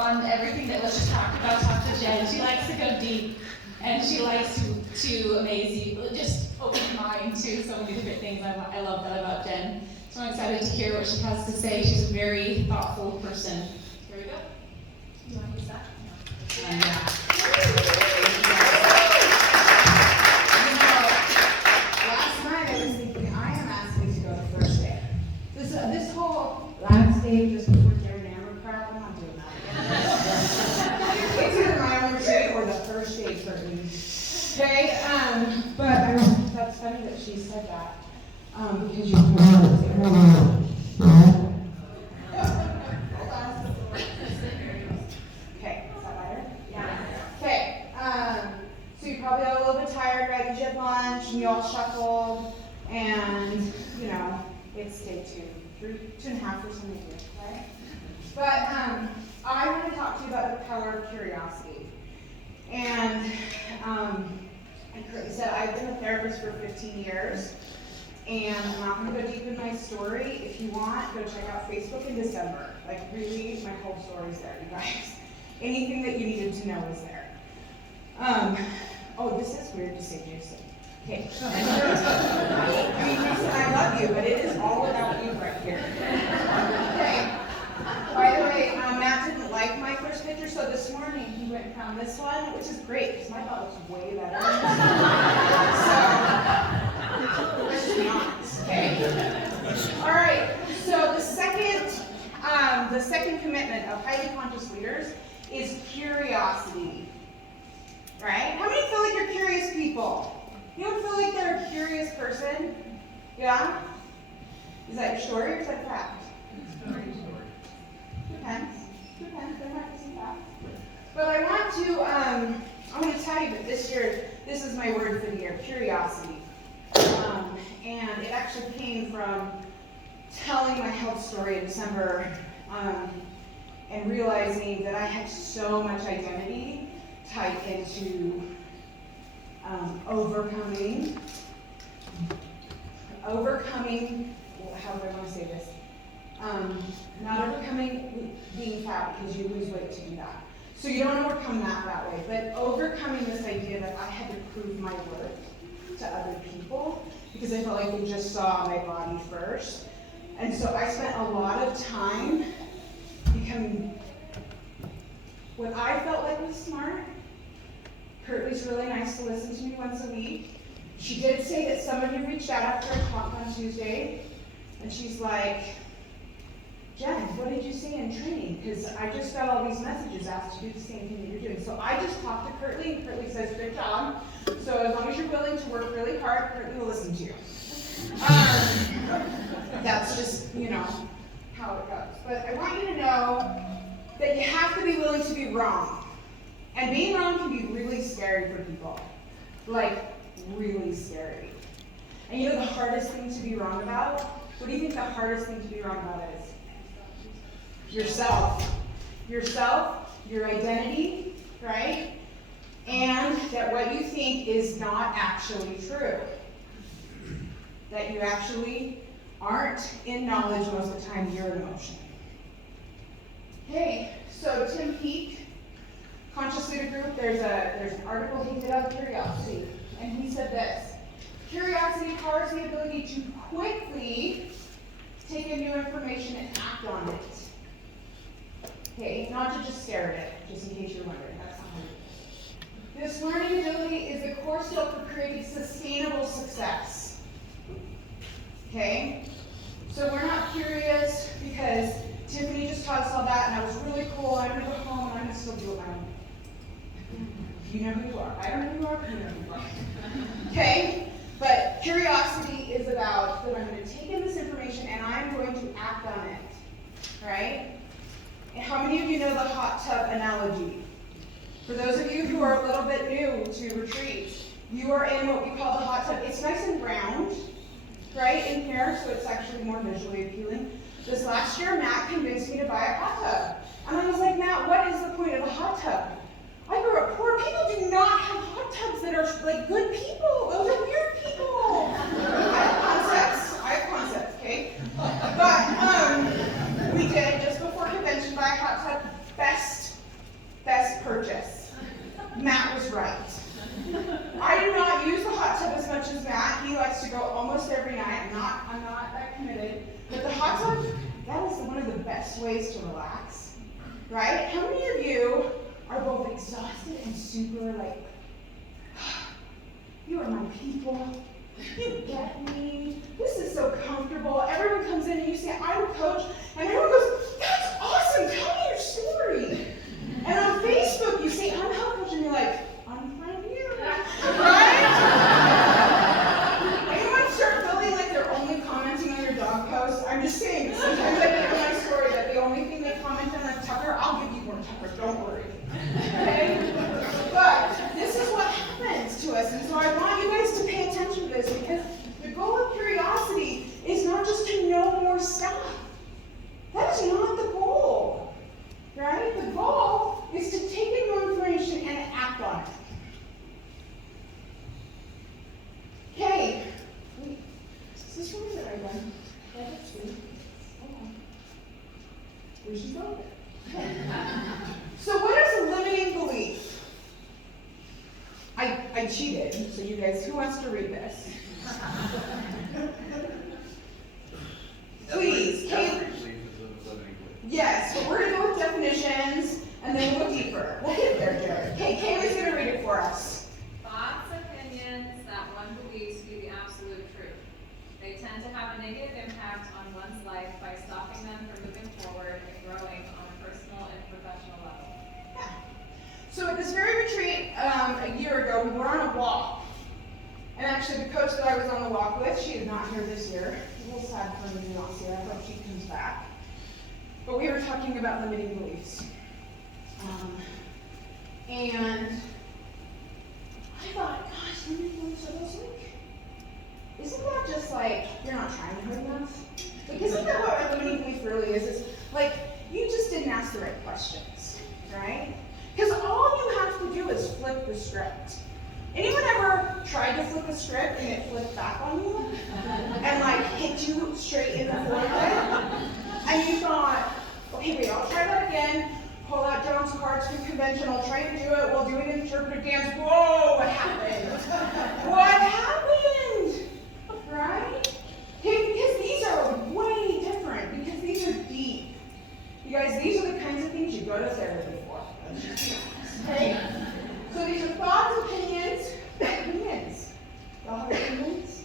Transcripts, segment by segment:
on everything that was just talked about, talk to Jen. She likes to go deep, and she likes to amaze you, just open your mind to so many different things. I love that about Jen. So I'm excited to hear what she has to say. She's a very thoughtful person. Here we go. You want to use that? Yeah. Last night I was thinking I am asking to go to first day. This whole last day just before Jerry Nammer crap, I'm not doing that. It's either my own retreat or the first day for me. Okay, but that's funny that she said that. Because you Okay, is that better? Yeah. Okay, so you're probably all a little bit tired, right? You had lunch and you all shuffled, and it's day 2.5 for some of you, right? But I want to talk to you about the power of curiosity. And like Curtis said, I've been a therapist for 15 years. And I'm not going to go deep in my story. If you want, go check out Facebook in December. Like, really, my whole story's there, you guys. Anything that you needed to know is there. Oh, this is weird to say, Jason. Okay. I mean, Jason, I love you, but it is all about you right here. Okay. By the way, Matt didn't like my first picture, so this morning he went and found this one, which is great, because my thought looks way better. So, let's just be honest, okay? All right, so the second commitment of highly conscious leaders is curiosity, right? How many feel like you're curious people? You don't feel like they're a curious person? Yeah? Is that your story or is that fact? Depends. There might be some facts. But I want to tell you that this year, this is my word for the year, curiosity. And it actually came from telling my health story in December and realizing that I had so much identity tied into overcoming, how do I want to say this? Not overcoming being fat, because you lose weight to do that. So you don't overcome that way, but overcoming this idea that I had to prove my worth to other people because I felt like they just saw my body first. And so I spent a lot of time becoming what I felt like was smart. Curtly's really nice to listen to me once a week. She did say that some of you reached out after a talk on Tuesday, and she's like, Jen, what did you say in training? Because I just got all these messages asked to do the same thing that you're doing. So I just talked to Curtly, and Curtly says, good job. So as long as you're willing to work really hard, Curtly will listen to you. That's just, how it goes. But I want you to know that you have to be willing to be wrong. And being wrong can be really scary for people. Like, really scary. And you know the hardest thing to be wrong about? What do you think the hardest thing to be wrong about is? Yourself. Yourself, your identity, right? And that what you think is not actually true. That you actually aren't in knowledge most of the time, you're in emotion. Okay, so Tim Peake, Conscious Leader Group, there's an article he did on curiosity, and he said this: curiosity powers the ability to quickly take in new information and act on it. Okay, not to just stare at it, just in case you're wondering. That's not how it is. This learning ability is the core skill for creating sustainable success. Okay? So we're not curious because Tiffany just taught us all that, and that was really cool. I'm going to go home, and I'm going to still do it my own. You know who you are. I don't know who you are, but you know who you are. Okay? But curiosity is about that I'm going to take in this information, and I'm going to act on it. Right? And how many of you know the hot tub analogy? For those of you who are a little bit new to retreats, you are in what we call the hot tub. It's nice and round, right, in here, so it's actually more visually appealing. This last year, Matt convinced me to buy a hot tub. And I was like, Matt, what is the point of a hot tub? I grew up poor. People do not have hot tubs that are like good people. Those are weird people. I have concepts, okay? But we did, just before convention, buy a hot tub. Best right? How many of you are both exhausted and super like, you are my people, you get me, this is so comfortable. Everyone comes in and you say, I'm a coach, and everyone goes, that's awesome, tell me your story. And on Facebook you say, I'm a health coach, and you're like, I'm fine you, right? Anyone start feeling like they're only commenting on your dog posts? I'm just saying, sometimes I get in my story that the only thing they comment on is Tucker. I'll give you more Tucker, don't worry. Okay? But this is what happens to us, and so I want you guys to pay attention to this, because the goal of curiosity is not just to know more stuff. That is not the goal, right? The goal is to take in new information and act on it. Okay, is this one that I done? Yeah, that's good. Hold on. Where'd she go? Okay. So what is a limiting belief? I cheated, so you guys, who wants to read this? Please, Kate. Yes, but we're going to go with definitions, and then we'll go deeper. We'll get there, Jared. Okay, Kaylee's going to read it for us. Thoughts, opinions that one believes to be the absolute truth. They tend to have a negative impact on one's life by stopping them from moving forward and growing on a personal and professional level. Yeah. So at this very retreat a year ago, we were on a walk. And actually the coach that I was on the walk with, she is not here this year. A little sad for me not here. I hope she comes back. But we were talking about limiting beliefs. And I thought, gosh, limiting beliefs are those like, isn't that just like, you're not trying hard enough? Like, isn't that what a limiting belief really is? It's like, you just didn't ask the right questions, right? Because all you have to do is flip the script. Anyone ever tried to flip a script and it flipped back on you? And like hit you straight in the forehead? And you thought, okay, wait, I'll try that again. Pull out Jones cards from conventional, try to do it while doing an interpretive dance. Whoa, what happened? What happened? Right? Okay, because these are way different, because these are deep. You guys, these are the kinds of things you go to therapy for. Okay? So these are thoughts, opinions. Y'all have opinions?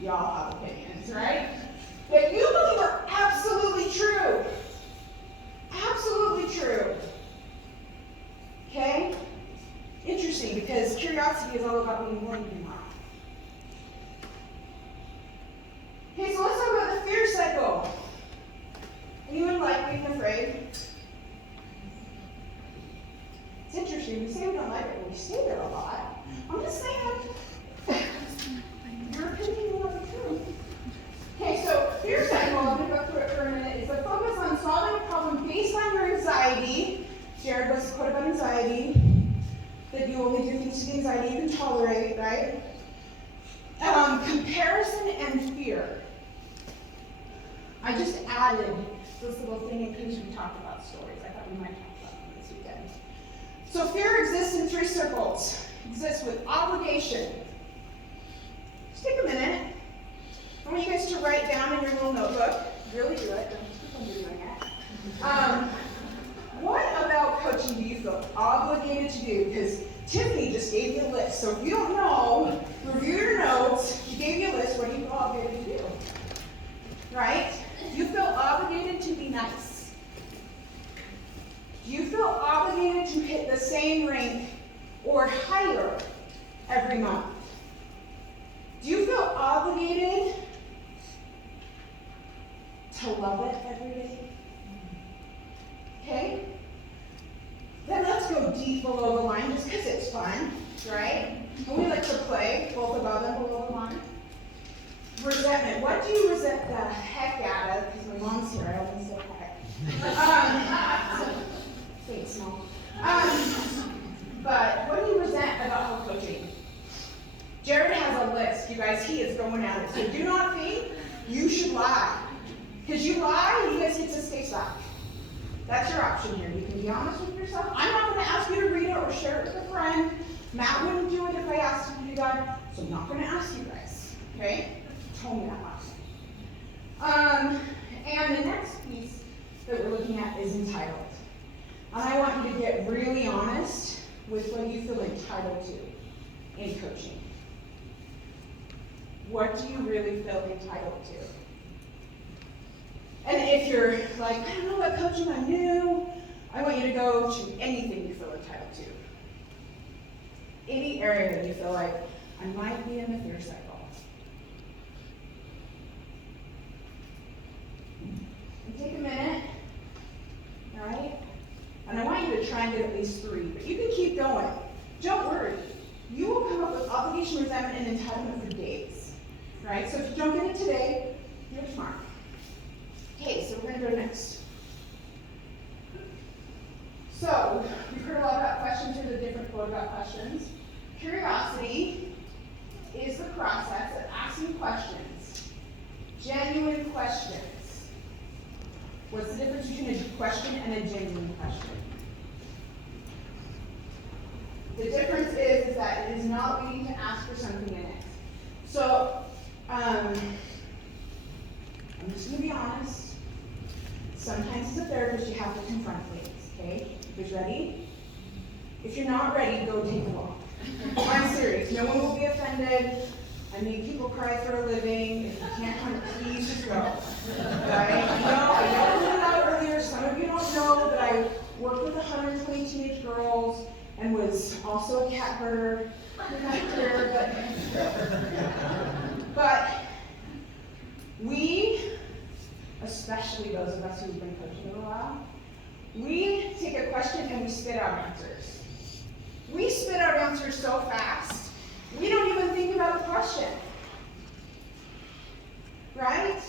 Y'all have opinions, right? That you believe are absolutely true. Absolutely true. Okay? Interesting, because curiosity is all about being willing to be wrong. Okay, so let's talk about the fear cycle. Anyone like being afraid? It's interesting, we say we don't like it, but we stay there a lot. I'm just saying, your opinion will be true. Okay, so fear cycle, I'm going to go through it for a minute, is the focus on solving a problem based on your anxiety. Jared was quote about anxiety, that you only do things to the anxiety you can tolerate, right? Comparison and fear. I just added this little thing in case we talked about stories. I thought we might talk about them this weekend. So fear exists in three circles. It exists with obligation. Just take a minute. I want you guys to write down in your little notebook. Really do it. Don't just keep on doing it. What about coaching do you feel obligated to do? Because Tiffany just gave you a list. So if you don't know, review your notes. She gave you a list. What do you feel obligated to do? Right? You feel obligated to be nice. Do you feel obligated to hit the same rank or higher every month? Do you feel obligated to love it every day? Okay? Then let's go deep below the line just because it's fun, right? And we like to play both above and below the line. Resentment. What do you resent the heck out of? Because my mom's here, I always say heck. Thanks, Mom. But what do you resent about health coaching? Jared has a list, you guys. He is going at it. So do not think you should lie. Because you lie, you guys get to stay stuck. That's your option here. You can be honest with yourself. I'm not going to ask you to read it or share it with a friend. Matt wouldn't do it if I asked him to do that. So I'm not going to ask you guys. Okay? Told me that much. And the next piece that we're looking at is entitled. get really honest with what you feel entitled to in coaching. What do you really feel entitled to? And if you're like, I don't know what coaching I'm new, I want you to go to anything you feel entitled to. Any area that you feel like, I might be in the fear cycle. And take a minute, all right? And I want you to try and get at least 3, but you can keep going. Don't worry. You will come up with obligation, resentment, and entitlement for days, right? So if you don't get it today, get it tomorrow. Okay, so we're going to go next. So, we've heard a lot about questions. Here's a different quote about questions. Curiosity is the process of asking questions, genuine questions. What's the difference between a question and a genuine question? The difference is that it is not waiting to ask for something in it. So, I'm just going to be honest. Sometimes as a therapist, you have to confront things, okay? You guys ready? If you're not ready, go take a walk. I'm serious. No one will be offended. I make people cry for a living. If you can't come, please just go. Right? I know it out earlier. Some of you don't know, but I worked with 120 teenage girls and was also a cat herder in my career. But we, especially those of us who've been coaching a while, we take a question and we spit out answers. We spit out answers so fast, we don't even think about the question. Right?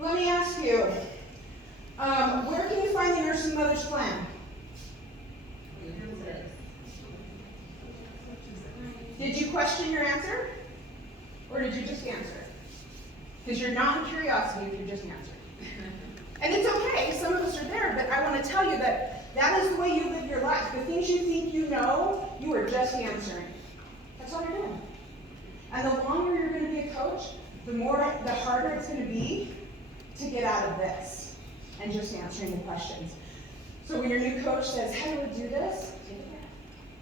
Let me ask you, where can you find the Nursing Mother's Plan? Did you question your answer? Or did you just answer? Because you're not in curiosity if you just answer. And it's okay, some of us are there, but I want to tell you that that is the way you live your life. The things you think you know, you are just answering. That's all you're doing. And the longer you're going to be a coach, the harder it's going to be to get out of this and just answering the questions. So when your new coach says, how do we do this? Take a breath.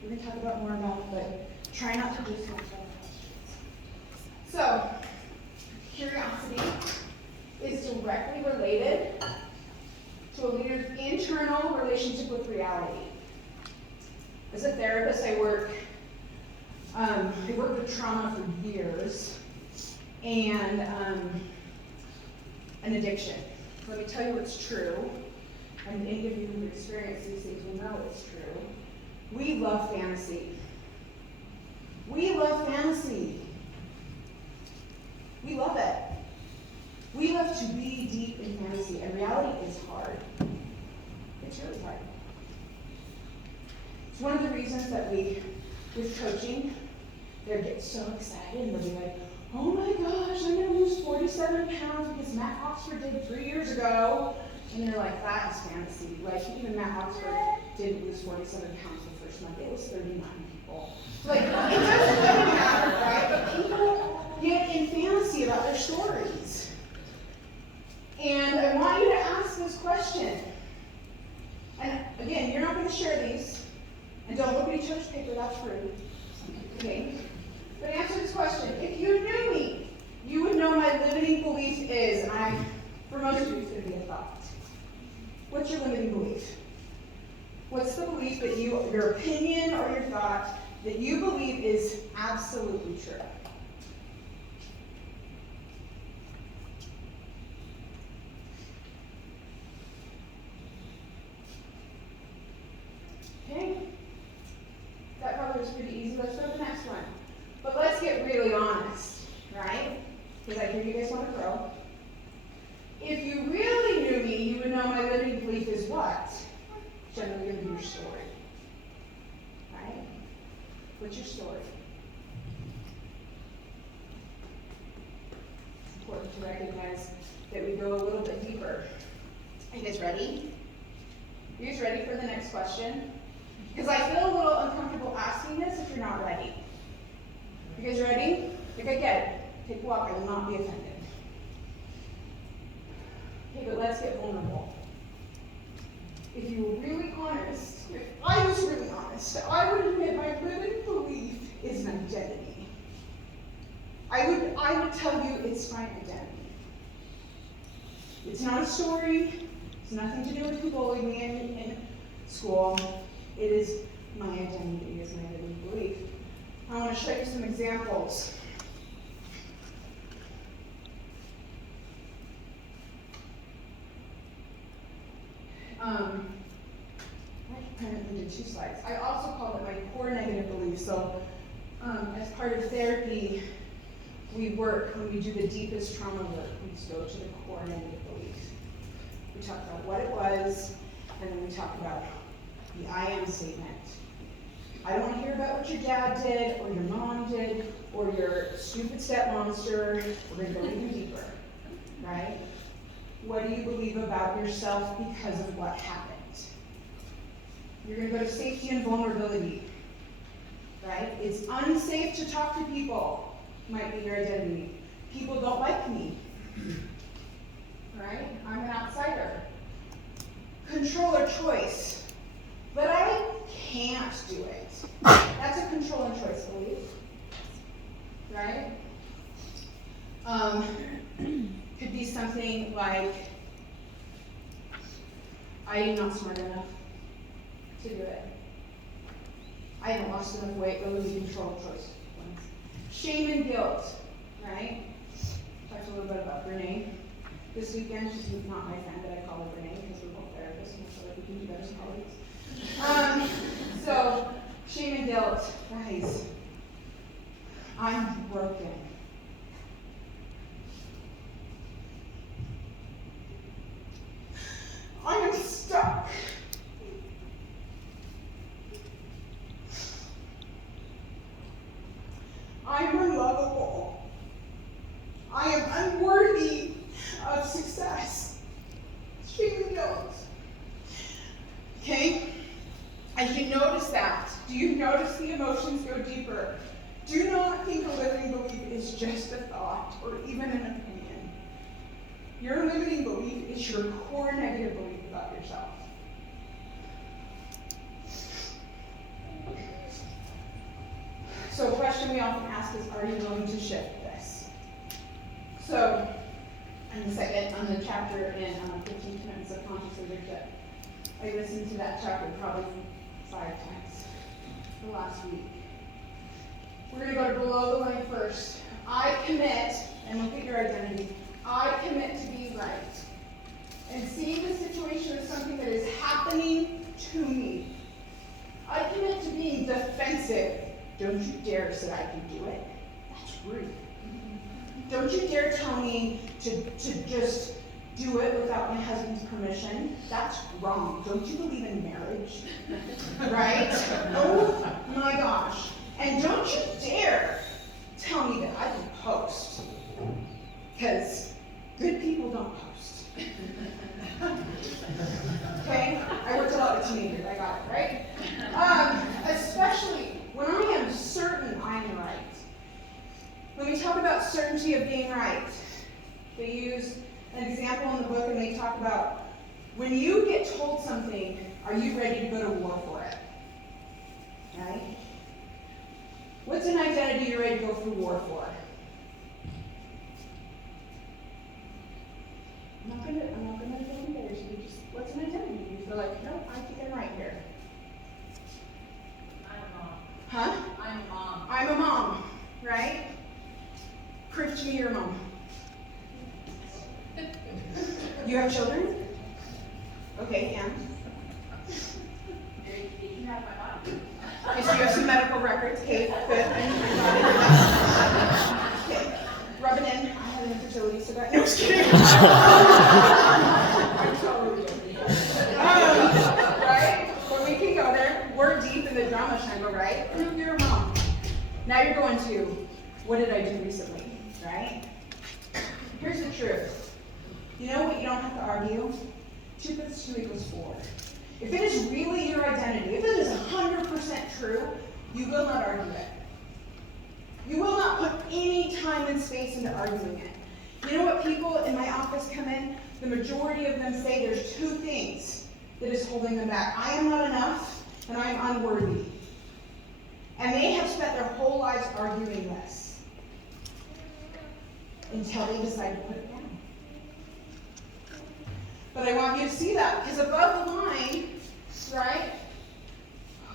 We're going to talk about more about it, but try not to just answer all the questions. So, curiosity is directly related to a leader's internal relationship with reality. As a therapist, I worked with trauma for years and an addiction. Let me tell you what's true, and any of you who've experienced these things will know it's true. We love fantasy. We love fantasy. We love it. We love to be deep in fantasy, and reality is hard. It's really hard. It's one of the reasons that we, with coaching, they get so excited and they'll be like, oh my gosh, I'm going to lose 47 pounds because Matt Oxford did 3 years ago. And you're like, that is fantasy. Like, even Matt Oxford didn't lose 47 pounds the first month. It was 39 people. Like, it doesn't really matter, right? But people get in fantasy about their stories. And I want you to ask this question. And again, you're not going to share these. And don't look at each other's paper, that's rude. Okay? But answer this question. If you knew me, you would know my limiting belief is, and for most of you, it's going to be a thought. What's your limiting belief? What's the belief that your opinion or your thought that you believe is absolutely true? Okay? That probably was pretty easy. Let's go to the next one. But let's get really honest, right? Because I hear you guys want to grow. If you really knew me, you would know my limiting belief is what? Generally going to be your story. Right? What's your story? It's important to recognize that we go a little bit deeper. Are you guys ready? Are you guys ready for the next question? Because I feel a little uncomfortable asking this if you're not ready. You guys ready? Like I get it. Take a walk, I will not be offended. Okay, but let's get vulnerable. If you were really honest honest, if I was really honest, I would admit my limiting belief is an identity. I would tell you it's my identity. It's not a story. It's nothing to do with who bullied me in school. It is my identity, is my limiting belief. I want to show you some examples. I apparently did 2 slides. I also call it my core negative belief. So as part of therapy, when we do the deepest trauma work, we just go to the core negative belief. We talk about what it was, and then we talk about the I am statement. I don't want to hear about what your dad did, or your mom did, or your stupid stepmonster. We're going to go even deeper, right? What do you believe about yourself because of what happened? You're going to go to safety and vulnerability, right? It's unsafe to talk to people, might be your identity. People don't like me, right? I'm an outsider. Control or choice, but I can't do it. That's a control and choice belief, right? Could be something like, I am not smart enough to do it. I haven't lost enough weight. Those are control and choice ones. Shame and guilt, right? Talked a little bit about Brene this weekend. She's not my friend, but I call her Brene because we're both therapists and I feel like we can do that as colleagues. So, shame and guilt, guys, I'm broken. I am stuck. I am unlovable. I am unworthy of success. Shame and guilt. Okay? As you notice that, do you notice the emotions go deeper? Do not think a limiting belief is just a thought or even an opinion. Your limiting belief is your core negative belief about yourself. So a question we often ask is, are you willing to shift this? So, on the chapter in 15 Commitments of Conscious Leadership, I listened to that chapter probably 5 times the last week. We're going to go to below the line first. I commit, and look at your identity, I commit to be right. And seeing the situation as something that is happening to me. I commit to being defensive. Don't you dare say I can do it. That's rude. Don't you dare tell me to just do it without my husband's permission. That's wrong. Don't you believe in marriage? Right? Oh my gosh. And don't you dare tell me that I can post. Because good people don't post. Okay? I worked a lot with teenagers. I got it, right? Especially when I am certain I'm right. When we talk about certainty of being right, they use an example in the book and they talk about when you get told something, are you ready to go to war for it? Right? What's an identity you're ready to go through war for? I'm not gonna embarrass you. Just what's an identity? You feel like, no, I think I'm right here. I'm a mom. Huh? I'm a mom. I'm a mom, right? Prove to me you're a mom. You have children? Okay, and? You can have my body. Okay, so you have some medical records. Okay, good. Okay, rub it in. I have an infertility, so that. No, I'm just kidding. I'm totally joking. Right? But we can go there. We're deep in the drama triangle, right? Prove you're a mom. Now you're going to, what did I do recently? Right? Here's the truth. You know what you don't have to argue? 2 + 2 = 4. If it is really your identity, if it is 100% true, you will not argue it. You will not put any time and space into arguing it. You know what people in my office come in? The majority of them say there's 2 things that is holding them back. I am not enough, and I am unworthy. And they have spent their whole lives arguing this until they decide to put it down. But I want you to see that, because above the line, right?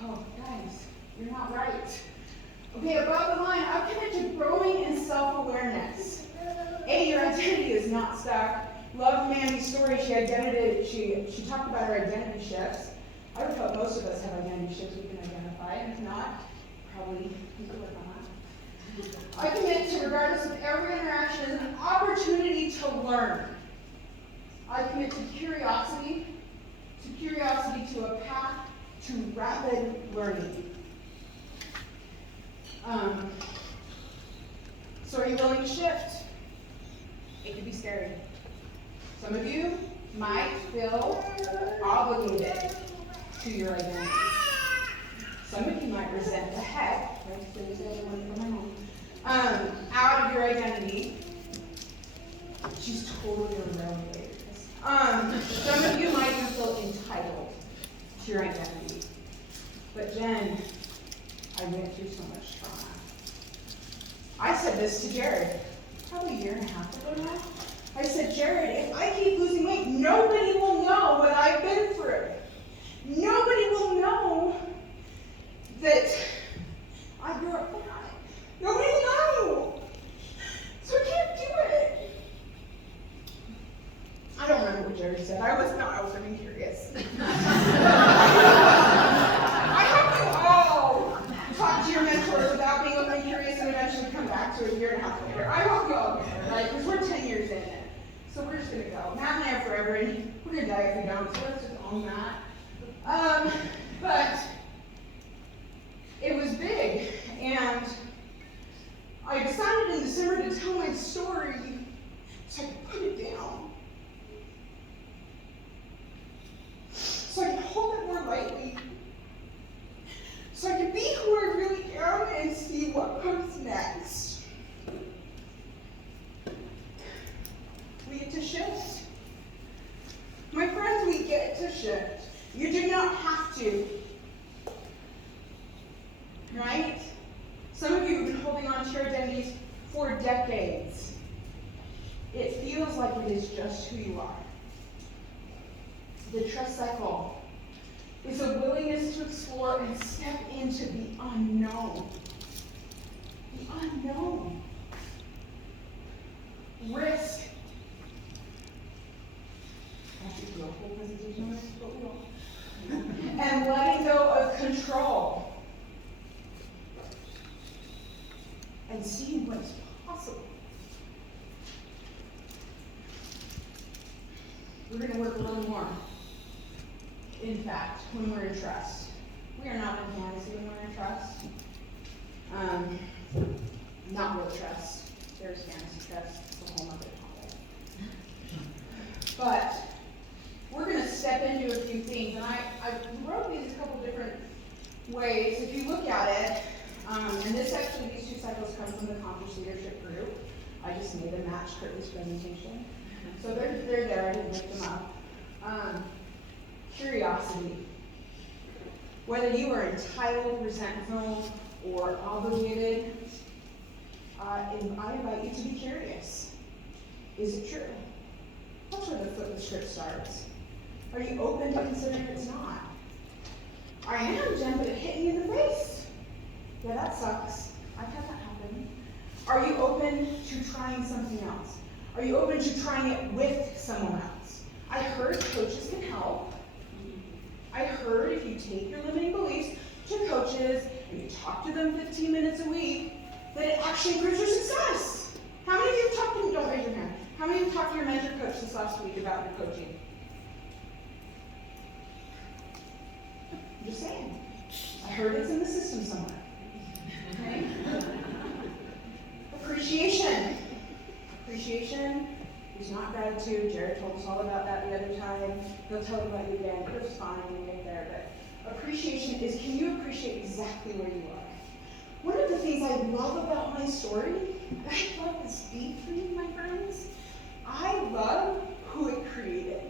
Oh, guys, you're not right. Okay, above the line, I'm committed to growing in self-awareness. Your identity is not stuck. Love Mandy's story. She talked about her identity shifts. I would hope most of us have identity shifts we can identify, and if not, probably we could work on that. I commit to, regardless of every interaction, as an opportunity to learn. I commit to curiosity to a path to rapid learning. So are you willing to shift? It can be scary. Some of you might feel obligated to your identity. Some of you might resent the heck, out of your identity. She's totally irrelevant. Some of you might even feel entitled to your identity. But Jen, I went through so much trauma. I said this to Jared, probably a year and a half ago now. I said, Jared, if I keep losing weight, nobody will know what I've been through. Nobody will know that I grew up fat. Nobody will know. So I can't do it. I don't remember what Jared said. I was being curious. I hope you all talk to your mentors about being open and curious and eventually come back to a year and a half later. I hope you all get it, right? Because we're 10 years in it. So we're just going to go. Matt and I are forever, and we're going to die if we don't, so let's just own that. But it was big, and I decided in December to tell my story so I could put it down. So I could hold it more lightly. So I could be who I really am and see what comes next. We get to shift. My friends, we get to shift. You do not have to. Right? Some of you have been holding on to your identities for decades. It feels like it is just who you are. The trust cycle is a willingness to explore and step into the unknown. The unknown. Risk. I have to do a whole presentation on this, but we will. And letting go of control. And seeing what's possible. We're going to work a little more. In fact, when we're in trust. We are not in fantasy when we're in trust. Not real trust. There's fantasy trust. It's a whole other topic. But we're going to step into a few things. And I wrote these a couple different ways. If you look at it, and these two cycles come from the Conscious Leadership Group. I just made them match Curtly's presentation. So they're there, I didn't make them up. Curiosity. Whether you are entitled, resentful, or obligated, I invite you to be curious. Is it true? That's where the foot of the script starts. Are you open to considering it's not? I am, Jen, but it hit me in the face. Yeah, that sucks. I've had that happen. Are you open to trying something else? Are you open to trying it with someone else? I heard coaches can help. I heard if you take your limiting beliefs to coaches and you talk to them 15 minutes a week, that it actually improves your success. How many of you have talked to, don't raise your hand, how many of you have talked to your mentor coach this last week about your coaching? I'm just saying. I heard it's in the system somewhere. Okay? Appreciation. Appreciation is not gratitude. Jared told us all about that the other time. He'll tell you about you again. It was fine when we get there. But appreciation is, can you appreciate exactly where you are? One of the things I love about my story, and I love this deeply, my friends, I love who it created.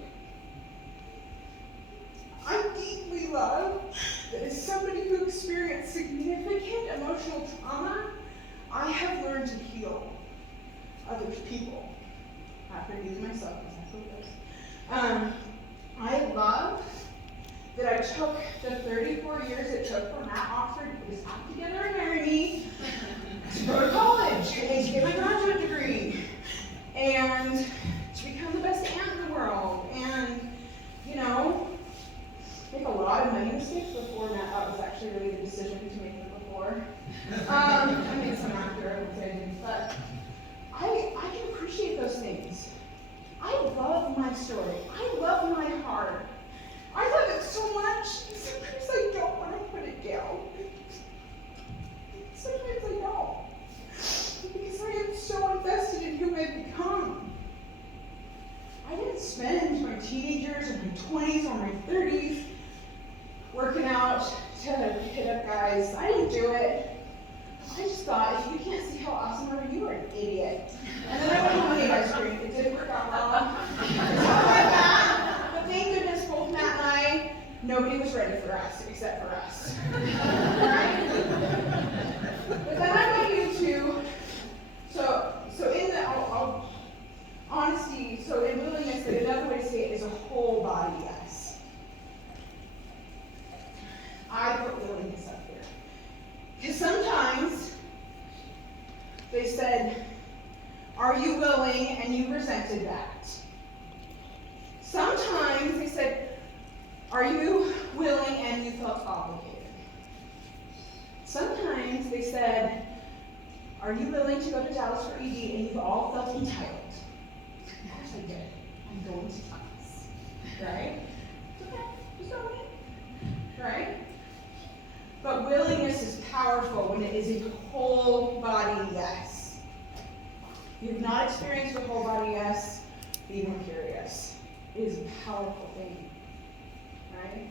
experienced significant emotional trauma, I have learned to heal other people. After using myself, exactly this. I love that I took the 34 years it took for Matt Oxford to put his act together and marry me, to go to college, and to get my graduate degree, and to become the best aunt in the world, and, you know, make a lot of money mistakes before Matt. That was actually really the decision to make them before. I made some after, I would say, but I can appreciate those things. I love my story. I love my heart. I love it so much. Sometimes I don't want to put it down. Sometimes I don't. Because I am so invested in who I've become. I didn't spend my teenagers or my 20s or my 30s working out to hit up guys. I didn't do it. I just thought, if you can't see how awesome are you, are an idiot. And then I went home and ate ice cream. It didn't work out well. It's not my bad. But thank goodness both Matt and I, nobody was ready for us except for us. Right? But then I went YouTube. So in the honesty, so in willingness, but another way to say it is a whole body yes. I put willingness up here. Because sometimes they said, are you willing? And you resented that. Sometimes they said, are you willing? And you felt obligated. Sometimes they said, are you willing to go to Dallas for ED? And you've all felt entitled. Of course I did. I'm going to Dallas. Right? It's okay. Just go in. Right? But willingness is powerful when it is a whole body yes. If you have not experienced a whole body yes, be more curious. It is a powerful thing. Right?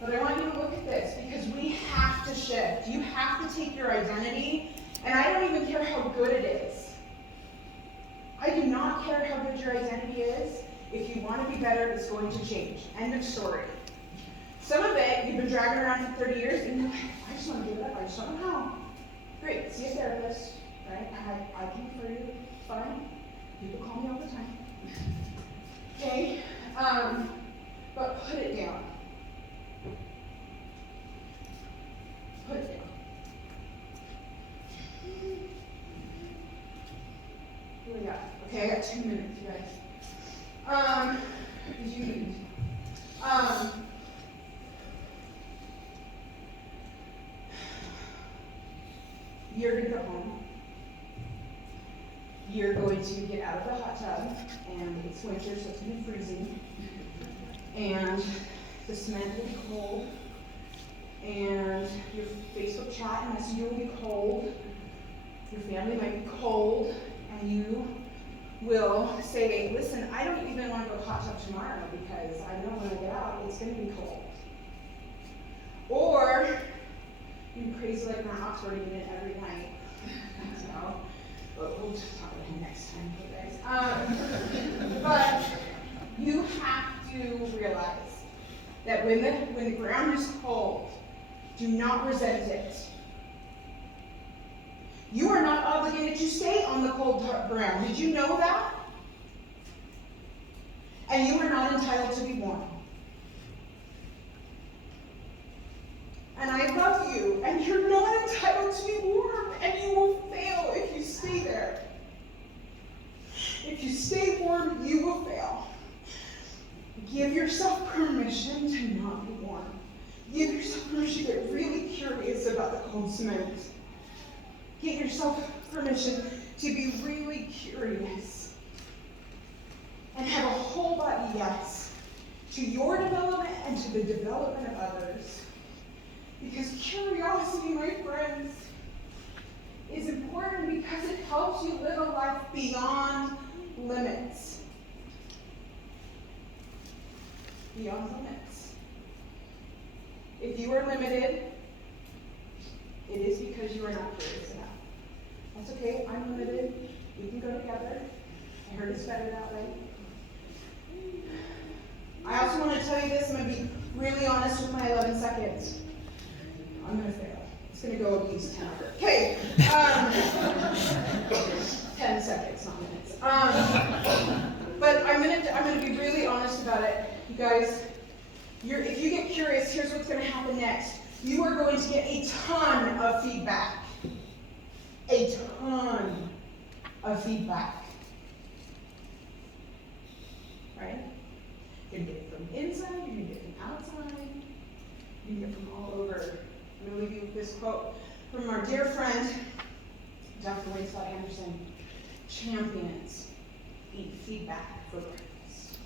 But I want you to look at this because we have to shift. You have to take your identity, and I don't even care how good it is. I do not care how good your identity is. If you want to be better, it's going to change. End of story. Some of it you've been dragging around for 30 years, and you're like, I just want to give it up. I just don't know how. Great, see a therapist, right? I can refer you. Fine. People call me all the time. Okay, but put it down. Put it down. What do we got? Okay, I got 2 minutes, you guys. Did you need? You're going to go home. You're going to get out of the hot tub, and it's winter, so it's going to be freezing. And the cement will be cold, and your Facebook chat and messenger will be cold. Your family might be cold, and you will say, listen, I don't even want to go hot tub tomorrow because I know when I get out, it's going to be cold. Or you crazy like Matt Oxford eating it every night. So, but we'll just talk about him next time, you guys. But you have to realize that when the ground is cold, do not resent it. You are not obligated to stay on the cold ground. Did you know that? And you are not entitled to be warm. And I love you, and you're not entitled to be warm, and you will fail if you stay there. If you stay warm, you will fail. Give yourself permission to not be warm. Give yourself permission to get really curious about the cold cement. Give yourself permission to be really curious. And have a whole body yes to your development and to the development of others. Because curiosity, my friends, is important because it helps you live a life beyond limits. Beyond limits. If you are limited, it is because you are not curious enough. That's okay, I'm limited. We can go together. I heard it's better that way. I also want to tell you this, I'm going to be really honest with my 11 seconds. I'm gonna fail. It's gonna go at least 10. Okay, 10 seconds, not minutes. But I'm gonna be really honest about it. You guys, if you get curious, here's what's gonna happen next. You are going to get a ton of feedback. A ton of feedback. Right? You're gonna get it from inside, you're gonna get it from outside, you're gonna get it from all over. I'm gonna leave you with this quote from our dear friend, Dr. Wayne Scott Anderson. Champions eat feedback for breakfast.